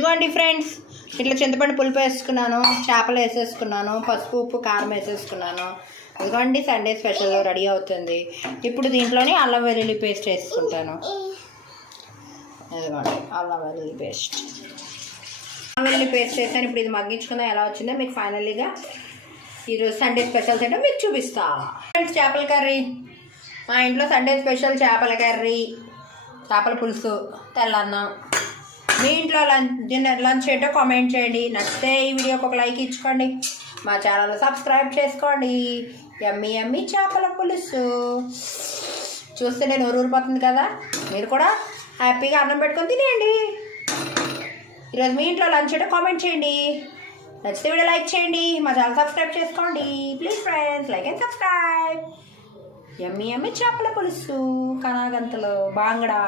ఇదిగోండి ఫ్రెండ్స్, ఇట్లా చింతపండు పులుపు వేసుకున్నాను, చేపలు వేసేసుకున్నాను, పసుపు ఉప్పు కారం వేసేసుకున్నాను. ఇదిగోండి సండే స్పెషల్ రెడీ అవుతుంది. ఇప్పుడు దీంట్లోని అల్లం వెల్లుల్లి పేస్ట్ వేసుకుంటాను. ఇదిగోండి అల్లం వెల్లుల్లి పేస్ట్ వేసాను. ఇప్పుడు ఇది మగ్గించుకుందాం. ఎలా వచ్చిందో మీకు ఫైనల్లీగా ఈరోజు సండే స్పెషల్స్ ఏంటో మీకు చూపిస్తా. ఫ్రెండ్స్, చేపల కర్రీ మా ఇంట్లో సండే స్పెషల్. చేపల కర్రీ, చేపల పులుసు, తెల్లన్నం. మీ ఇంట్లో లంచ్ ఏంటో కామెంట్ చేయండి. నచ్చితే ఈ వీడియోకి ఒక లైక్ ఇచ్చుకోండి. మా ఛానల్ సబ్స్క్రైబ్ చేసుకోండి. యమ్మీ యమ్మీ చేపల పులుసు చూస్తేనే నోరు ఊరిపోతుంది కదా. మీరు కూడా హ్యాపీగా అన్నం పెట్టుకొని తినేయండి. ఈరోజు మీ ఇంట్లో లంచ్ ఏంటో కామెంట్ చేయండి. నచ్చితే వీడియో లైక్ చేయండి. మా ఛానల్ సబ్స్క్రైబ్ చేసుకోండి. Please friends, like and subscribe. Yummy yummy చేపల పులుసు, కనాగంతలు, బాంగడా.